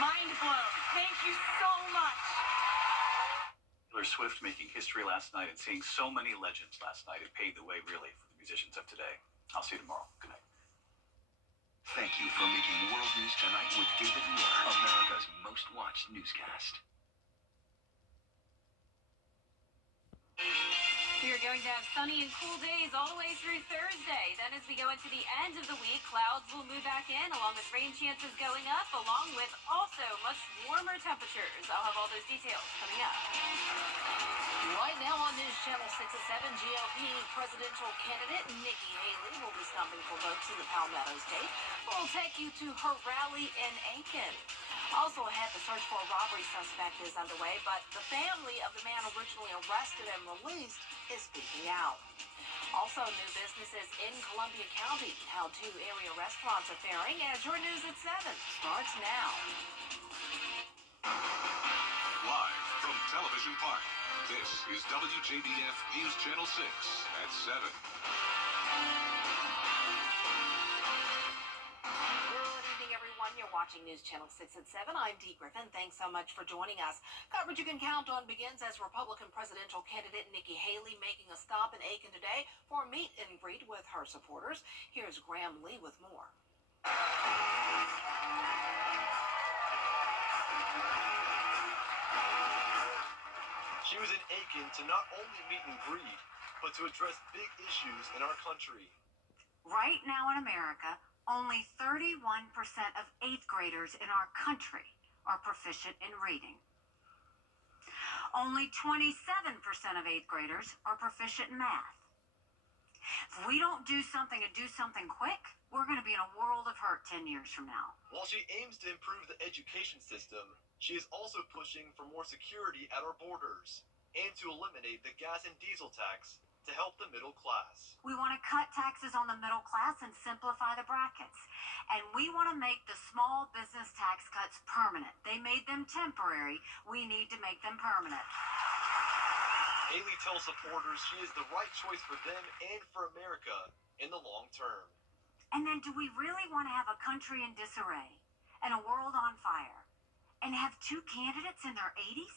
Mind blown. Thank you so much. Taylor Swift making history last night and seeing so many legends last night. It paved the way, really, for the musicians of today. I'll see you tomorrow. Good night. Thank you for making World News Tonight with David Moore, America's most watched newscast. We are going to have sunny and cool days all the way through Thursday. Then as we go into the end of the week, clouds will move back in, along with rain chances going up, along with also much warmer temperatures. I'll have all those details coming up. Right now on News Channel 6 at 7, GOP presidential candidate Nikki Haley will be stumping for votes in the Palmetto State. We'll take you to her rally in Aiken. Also ahead, the search for a robbery suspect is underway, but the family of the man originally arrested and released is speaking out. Also, new businesses in Columbia County, how 2 area restaurants are faring, as your news at 7 starts now. Live from Television Park, this is WJBF News Channel 6 at 7. You're watching News Channel 6 at 7. I'm Dee Griffin. Thanks so much for joining us. Coverage you can count on begins as Republican presidential candidate Nikki Haley making a stop in Aiken today for a meet and greet with her supporters. Here's Graham Lee with more. She was in Aiken to not only meet and greet, but to address big issues in our country. Right now in America, only 31% of 8th graders in our country are proficient in reading. Only 27% of 8th graders are proficient in math. If we don't do something and do something quick, we're going to be in a world of hurt 10 years from now. While she aims to improve the education system, she is also pushing for more security at our borders and to eliminate the gas and diesel tax to help the middle class. We want to cut taxes on the middle class and simplify the brackets. And we want to make the small business tax cuts permanent. They made them temporary. We need to make them permanent. Haley tells supporters she is the right choice for them and for America in the long term. And then do we really want to have a country in disarray and a world on fire and have 2 candidates in their 80s?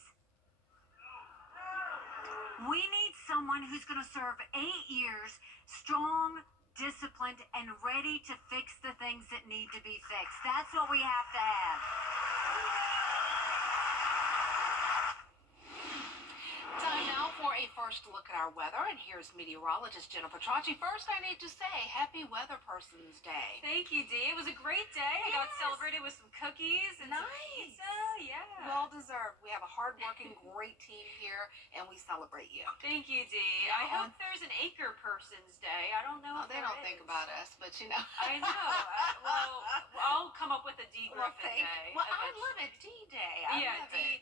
We need someone who's going to serve 8 years, strong, disciplined, and ready to fix the things that need to be fixed. That's what we have to have. Time now for a first look at our weather, and here's meteorologist Jennifer Tracci. First, I need to say Happy Weather Person's Day. Thank you, Dee. It was a great day. I got celebrated with some cookies and some pizza. Yeah. Well deserved. We have a hardworking, great team here, and we celebrate you. Thank you, Dee. I hope there's an Acre Person's Day. I don't know if they don't think about us, but you know. I know. Well, I'll come up with a D. Griffin Day. Well, I love it. D-Day. Yeah, D.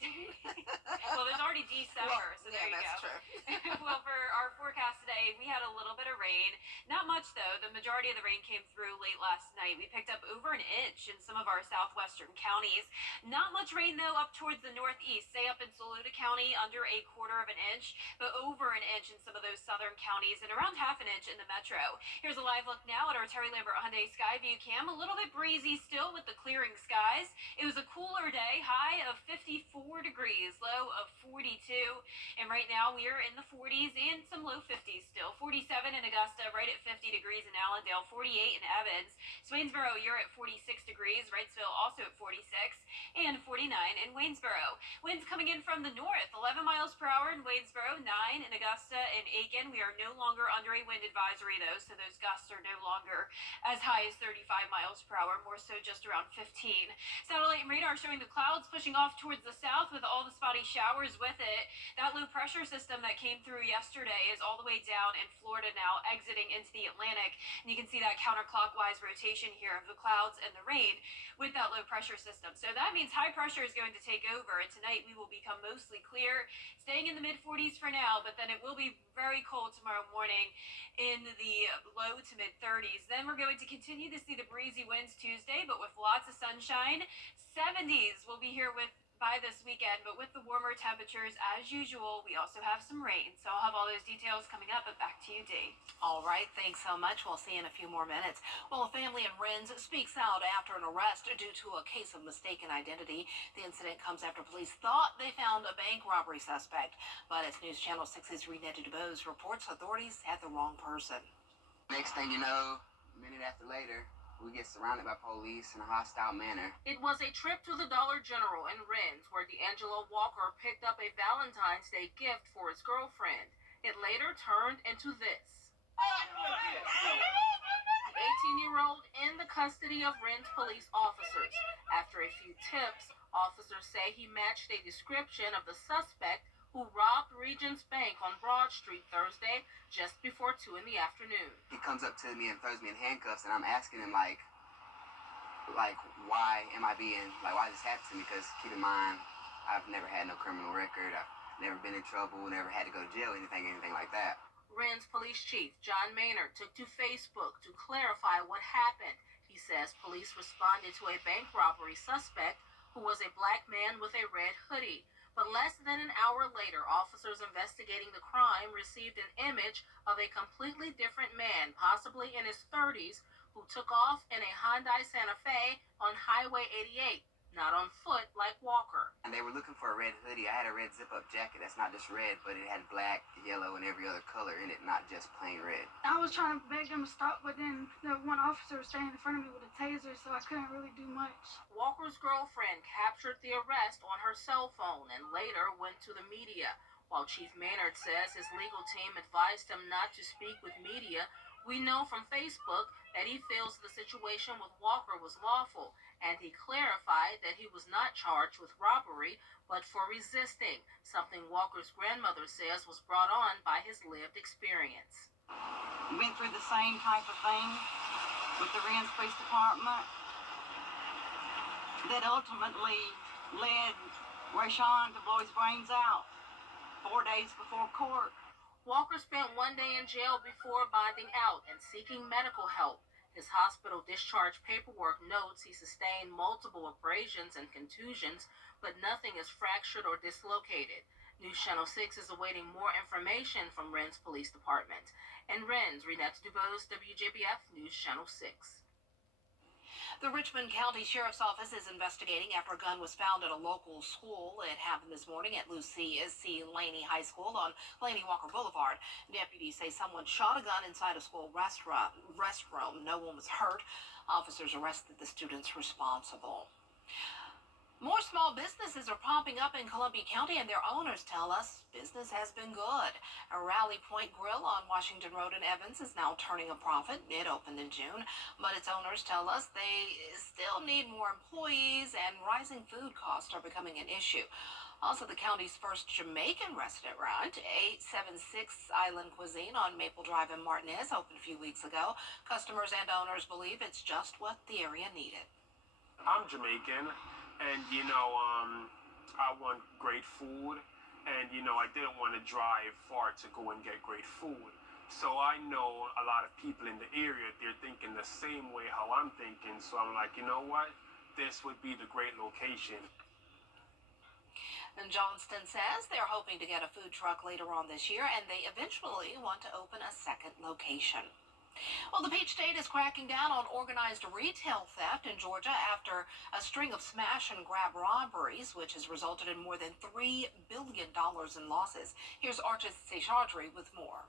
Well, there's already December, so there you go. That's true. Well, for our forecast today, we had a little bit of rain. Not much, though. The majority of the rain came through late last night. We picked up over an inch in some of our southwestern counties. Not much rain, though, up towards the northeast. Say up in Saluda County, under a quarter of an inch, but over an inch in some of those southern counties and around half an inch in the metro. Here's a live look now at our Terry Lambert Hyundai Skyview cam. A little bit breezy still with the clearing skies. It was a cooler day, high of 54 degrees, low of 42. And right now we are in the 40s and some low 50s still. 47 in Augusta, right at 50 degrees in Allendale, 48 in Evans. Swainsboro, you're at 46 degrees. Wrightsville also at 46 and 49 in Waynesboro. Winds coming in from the north, 11 miles per hour in Waynesboro, 9 in Augusta and Aiken. We are no longer under a wind advisory though, so those gusts are no longer as high as 35 miles per hour, more so just around 15. Satellite and radar showing the clouds pushing off towards the south with all the spotty showers with it. That low pressure system that came through yesterday is all the way down in Florida now, exiting into the Atlantic. And you can see that counterclockwise rotation here of the clouds and the rain with that low pressure system. So that means high pressure is going to take over, and tonight we will become mostly clear, staying in the mid-40s for now, but then it will be very cold tomorrow morning in the low to mid-30s. Then we're going to continue to see the breezy winds Tuesday, but with lots of sunshine. 70s will be here with by this weekend, but with the warmer temperatures as usual, we also have some rain. So I'll have all those details coming up, but back to you, Dee. All right, thanks so much. We'll see you in a few more minutes. Well, a family in Rennes speaks out after an arrest due to a case of mistaken identity. The incident comes after police thought they found a bank robbery suspect, but as News Channel 6's Renetta DuBose reports, authorities had the wrong person. Next thing you know, a minute after later, we get surrounded by police in a hostile manner. It was a trip to the Dollar General in Rennes where D'Angelo Walker picked up a Valentine's Day gift for his girlfriend. It later turned into this. The 18-year-old in the custody of Rennes police officers. After a few tips, officers say he matched a description of the suspect who robbed Regent's Bank on Broad Street Thursday just before 2 in the afternoon. He comes up to me and throws me in handcuffs, and I'm asking him, like, why am I being, why this happened to me? Because keep in mind, I've never had no criminal record. I've never been in trouble, never had to go to jail, anything like that. Rennes Police Chief John Maynard took to Facebook to clarify what happened. He says police responded to a bank robbery suspect who was a black man with a red hoodie. But less than an hour later, officers investigating the crime received an image of a completely different man, possibly in his 30s, who took off in a Hyundai Santa Fe on Highway 88, not on foot like Walker. And they were looking for a red hoodie. I had a red zip-up jacket that's not just red, but it had black, yellow, and every other color in it, not just plain red. I was trying to beg them to stop, but then the one officer was standing in front of me with a taser, so I couldn't really do much. Walker's girlfriend captured the arrest on her cell phone and later went to the media. While Chief Maynard says his legal team advised him not to speak with media, we know from Facebook that he feels the situation with Walker was lawful, and he clarified that he was not charged with robbery, but for resisting, something Walker's grandmother says was brought on by his lived experience. Went through the same type of thing with the Rennes Police Department that ultimately led Rayshawn to blow his brains out 4 days before court. Walker spent 1 day in jail before bonding out and seeking medical help. His hospital discharge paperwork notes he sustained multiple abrasions and contusions, but nothing is fractured or dislocated. News Channel 6 is awaiting more information from Rennes Police Department. In Rennes, Renetta DuBose, WJBF News Channel 6. The Richmond County Sheriff's Office is investigating after a gun was found at a local school. It happened this morning at Lucy C. Laney High School on Laney Walker Boulevard. Deputies say someone shot a gun inside a school restroom. No one was hurt. Officers arrested the students responsible. More small businesses are popping up in Columbia County, and their owners tell us business has been good. A Rally Point Grill on Washington Road in Evans is now turning a profit. It opened in June, but its owners tell us they still need more employees, and rising food costs are becoming an issue. Also, the county's first Jamaican restaurant, 876 Island Cuisine on Maple Drive in Martinez, opened a few weeks ago. Customers and owners believe it's just what the area needed. I'm Jamaican. And, I want great food, and, I didn't want to drive far to go and get great food. So I know a lot of people in the area, they're thinking the same way how I'm thinking. So I'm like, you know what? This would be the great location. And Johnston says they're hoping to get a food truck later on this year, and they eventually want to open a second location. Well, the Peach State is cracking down on organized retail theft in Georgia after a string of smash and grab robberies, which has resulted in more than $3 billion in losses. Here's Artis Seshadri with more.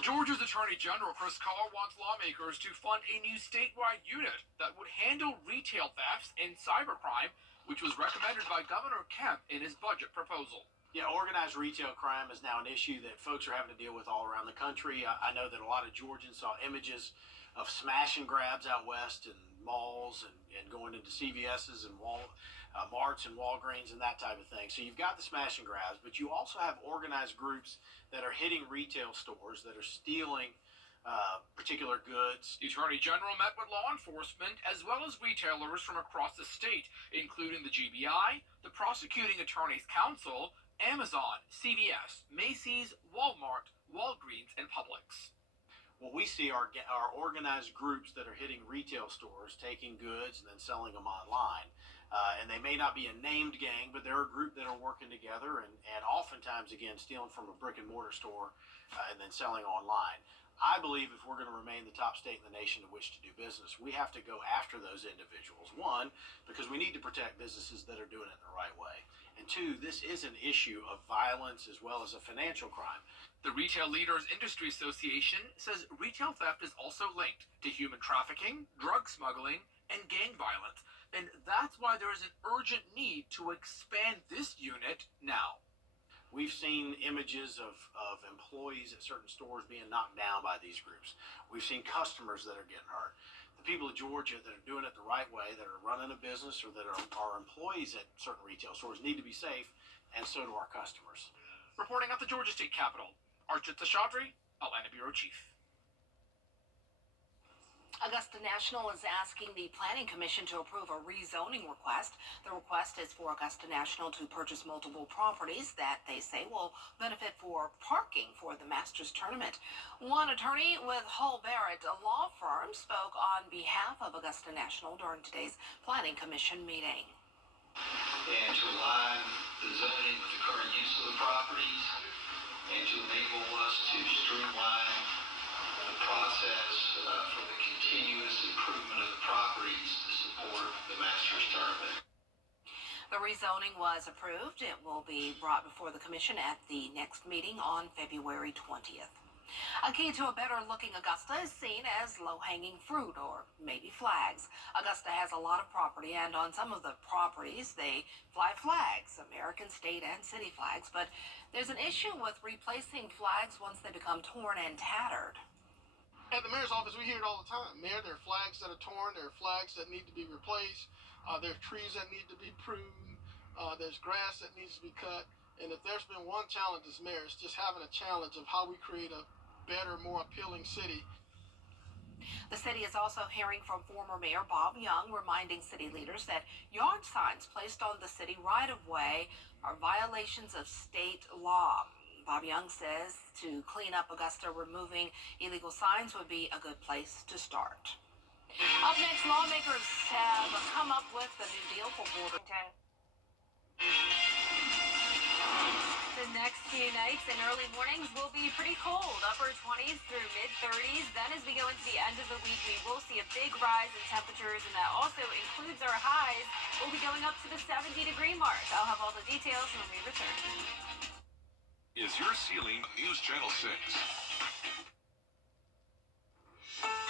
Georgia's Attorney General Chris Carr wants lawmakers to fund a new statewide unit that would handle retail thefts and cybercrime, which was recommended by Governor Kemp in his budget proposal. Yeah, organized retail crime is now an issue that folks are having to deal with all around the country. I know that a lot of Georgians saw images of smash and grabs out west in malls and going into CVS's and Marts and Walgreens and that type of thing. So you've got the smash and grabs, but you also have organized groups that are hitting retail stores, that are stealing particular goods. The Attorney General met with law enforcement as well as retailers from across the state, including the GBI, the Prosecuting Attorney's Council, Amazon, CVS, Macy's, Walmart, Walgreens, and Publix. What we see are organized groups that are hitting retail stores, taking goods and then selling them online. And they may not be a named gang, but they're a group that are working together and oftentimes, again, stealing from a brick and mortar store and then selling online. I believe if we're going to remain the top state in the nation in which to do business, we have to go after those individuals. One, because we need to protect businesses that are doing it the right way. And two, this is an issue of violence as well as a financial crime. The Retail Leaders Industry Association says retail theft is also linked to human trafficking, drug smuggling, and gang violence. And that's why there is an urgent need to expand this unit now. We've seen images of employees at certain stores being knocked down by these groups. We've seen customers that are getting hurt. The people of Georgia that are doing it the right way, that are running a business or that are employees at certain retail stores need to be safe, and so do our customers. Reporting at the Georgia State Capitol, Archit Seshadri, Atlanta Bureau Chief. Augusta National is asking the Planning Commission to approve a rezoning request. The request is for Augusta National to purchase multiple properties that they say will benefit for parking for the Masters Tournament. One attorney with Hull Barrett, a law firm, spoke on behalf of Augusta National during today's Planning Commission meeting. And to align the zoning with the current use of the properties and to enable us to streamline the process for the continuous improvement of the properties to support the Masters Tournament. The rezoning was approved. It will be brought before the commission at the next meeting on February 20th. A key to a better-looking Augusta is seen as low-hanging fruit, or maybe flags. Augusta has a lot of property, and on some of the properties, they fly flags, American, state, and city flags. But there's an issue with replacing flags once they become torn and tattered. At the mayor's office, we hear it all the time. Mayor, there are flags that are torn, there are flags that need to be replaced, there are trees that need to be pruned, there's grass that needs to be cut. And if there's been one challenge as mayor, it's just having a challenge of how we create a better, more appealing city. The city is also hearing from former Mayor Bob Young, reminding city leaders that yard signs placed on the city right-of-way are violations of state law. Bob Young says to clean up Augusta, removing illegal signs would be a good place to start. Up next, lawmakers have come up with a new deal for border. The next few nights and early mornings will be pretty cold, upper 20s through mid-30s. Then as we go into the end of the week, we will see a big rise in temperatures, and that also includes our highs. We'll be going up to the 70-degree mark. I'll have all the details when we return. Is your ceiling News Channel 6?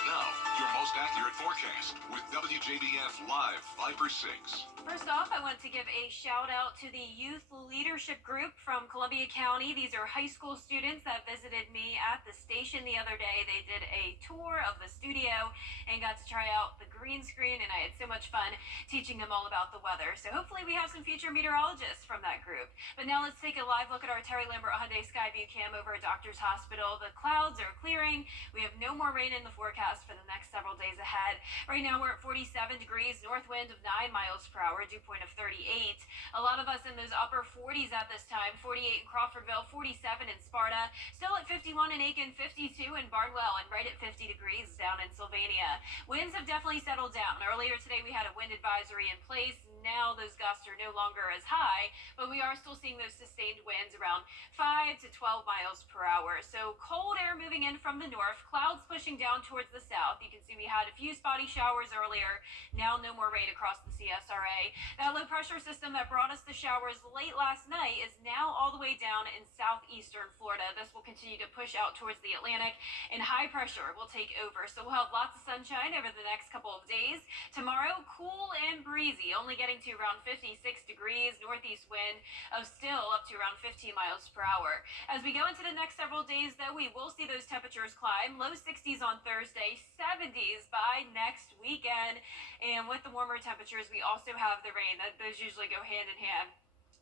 Now, your most accurate forecast with WJBF Live 5/6. First off, I want to give a shout out to the Youth Leadership Group from Columbia County. These are high school students that visited me at the station the other day. They did a tour of the studio and got to try out the green screen, and I had so much fun teaching them all about the weather. So hopefully we have some future meteorologists from that group. But now let's take a live look at our Terry Lambert Hyundai Skyview cam over at Doctors Hospital. The clouds are clearing. We have no more rain in the forecast for the next several days ahead. Right now we're at 47 degrees, north wind of 9 miles per hour, dew point of 38. A lot of us in those upper 40s at this time, 48 in Crawfordville, 47 in Sparta, still at 51 in Aiken, 52 in Barnwell, and right at 50 degrees down in Sylvania. Winds have definitely settled down. Earlier today we had a wind advisory in place. Now those gusts are no longer as high, but we are still seeing those sustained winds around 5 to 12 miles per hour. So cold air moving in from the north, clouds pushing down towards the south. You can see we had a few spotty showers earlier. Now no more rain across the CSRA. That low pressure system that brought us the showers late last night is now all the way down in southeastern Florida. This will continue to push out towards the Atlantic, and high pressure will take over. So we'll have lots of sunshine over the next couple of days. Tomorrow, cool and breezy, only getting to around 56 degrees, northeast wind of still up to around 15 miles per hour. As we go into the next several days, though, we will see those temperatures climb. Low 60s on Thursday, 70s by next weekend. And with the warmer temperatures, we also have the rain. Those usually go hand in hand.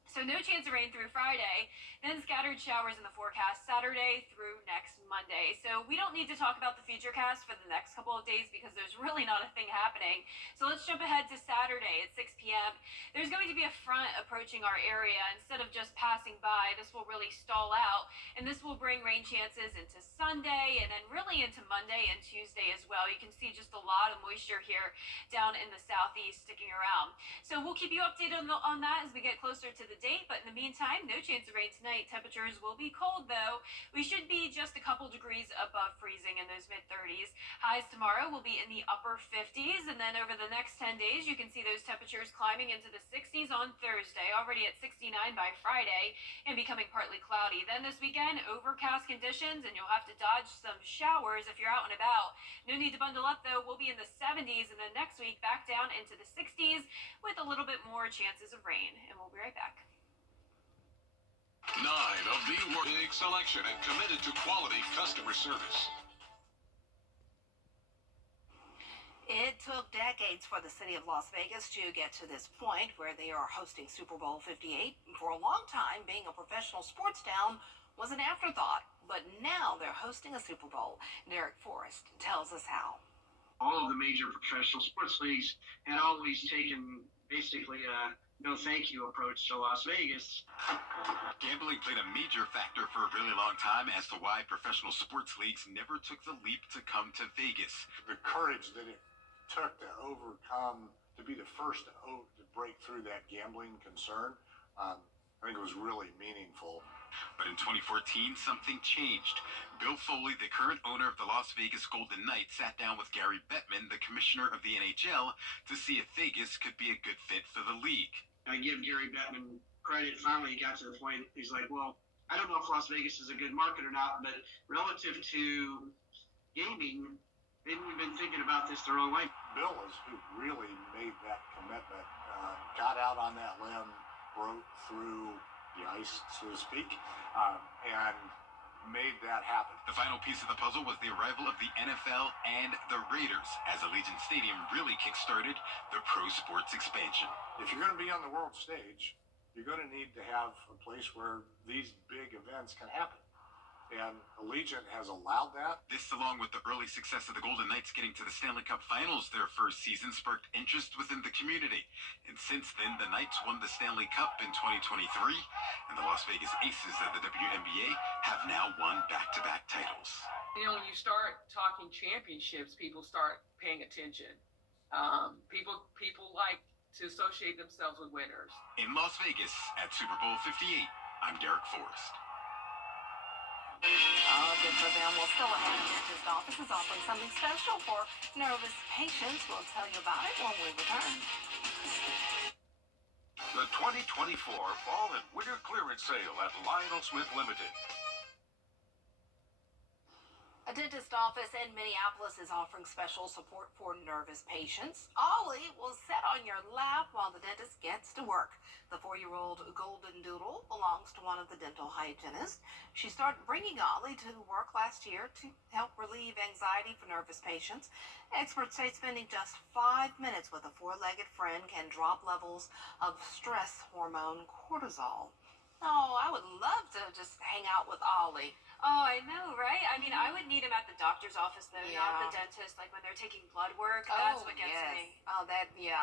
So no chance of rain through Friday, then scattered showers in the forecast Saturday through next Monday. So we don't need to talk about the futurecast for the next couple of days because there's really not a thing happening. So let's jump ahead to Saturday at 6 p.m. There's going to be a front approaching our area. Instead of just passing by, this will really stall out, and this will bring rain chances into Sunday and then really into Monday and Tuesday as well. You can see just a lot of moisture here down in the southeast sticking around. So we'll keep you updated on that as we get closer to the date, but in the meantime, no chance of rain tonight. Temperatures will be cold though. We should be just a couple degrees above freezing in those mid-30s. Highs tomorrow will be in the upper 50s, and then over the next 10 days, you can see those temperatures climbing into the 60s on Thursday, already at 69 by Friday, and becoming partly cloudy. Then this weekend, overcast conditions, and you'll have to dodge some showers if you're out and about. No need to bundle up though. We'll be in the 70s, and then next week back down into the 60s with a little bit more chances of rain. And we'll be right back. 9 of the big selection and committed to quality customer service. It took decades for the city of Las Vegas to get to this point where they are hosting Super Bowl 58. For a long time, being a professional sports town was an afterthought, but now they're hosting a Super Bowl. Derek Forrest tells us how. All of the major professional sports leagues had always taken basically a no thank you approach to Las Vegas. Gambling played a major factor for a really long time as to why professional sports leagues never took the leap to come to Vegas. The courage that it took to overcome, to be the first to break through that gambling concern, I think it was really meaningful. But in 2014, something changed. Bill Foley, the current owner of the Las Vegas Golden Knights, sat down with Gary Bettman, the commissioner of the NHL, to see if Vegas could be a good fit for the league. I give Gary Bettman credit. Finally, he got to the point, he's like, well, I don't know if Las Vegas is a good market or not, but relative to gaming, maybe we've been thinking about this the wrong way. Bill is who really made that commitment, got out on that limb, broke through the ice, so to speak, and made that happen. The final piece of the puzzle was the arrival of the NFL and the Raiders, as Allegiant Stadium really kick-started the pro sports expansion. If you're going to be on the world stage, you're going to need to have a place where these big events can happen. And Allegiant has allowed that. This, along with the early success of the Golden Knights getting to the Stanley Cup Finals their first season, sparked interest within the community. And since then, the Knights won the Stanley Cup in 2023, and the Las Vegas Aces of the WNBA have now won back-to-back titles. You know, when you start talking championships, people start paying attention. People like to associate themselves with winners. In Las Vegas at Super Bowl 58, I'm Derek Forrest. Oh, good for them. Well, still ahead, dentist office is offering something special for nervous patients. We'll tell you about it when we return. The 2024 Fall and Winter Clearance Sale at Lionel Smith Limited. A dentist office in Minneapolis is offering special support for nervous patients. Ollie will sit on your lap while the dentist gets to work. The 4-year-old Golden Doodle belongs to one of the dental hygienists. She started bringing Ollie to work last year to help relieve anxiety for nervous patients. Experts say spending just 5 minutes with a 4-legged friend can drop levels of stress hormone cortisol. Oh, I would love to just hang out with Ollie. Oh, I know, right? I mean, I would need him at the doctor's office, though, Yeah. not the dentist. Like when they're taking blood work, that's what gets yes. me. Oh, that, yeah,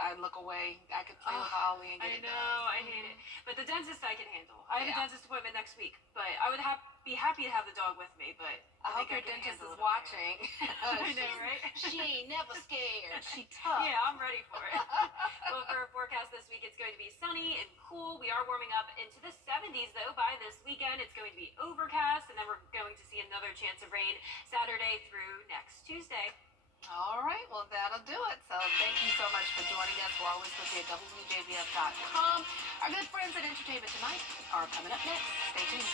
I'd look away. I could play with Ollie and get I it done. know, I hate it. But the dentist I can handle. I have Yeah. a dentist appointment next week, but I would be happy to have the dog with me, but I hope think your can dentist handle is it. watching. I know, right? She ain't never scared. She tough. Yeah, I'm ready for it. Well, for our forecast this week, it's going to be sunny and cool. We are warming up into the 70s, though. By this weekend, it's going to be overcast, and then we're going to see another chance of rain Saturday through next Tuesday. All right, well, that'll do it. So thank you so much for joining us. We're always with you at WJBF.com. Our good friends at Entertainment Tonight are coming up next. Stay tuned.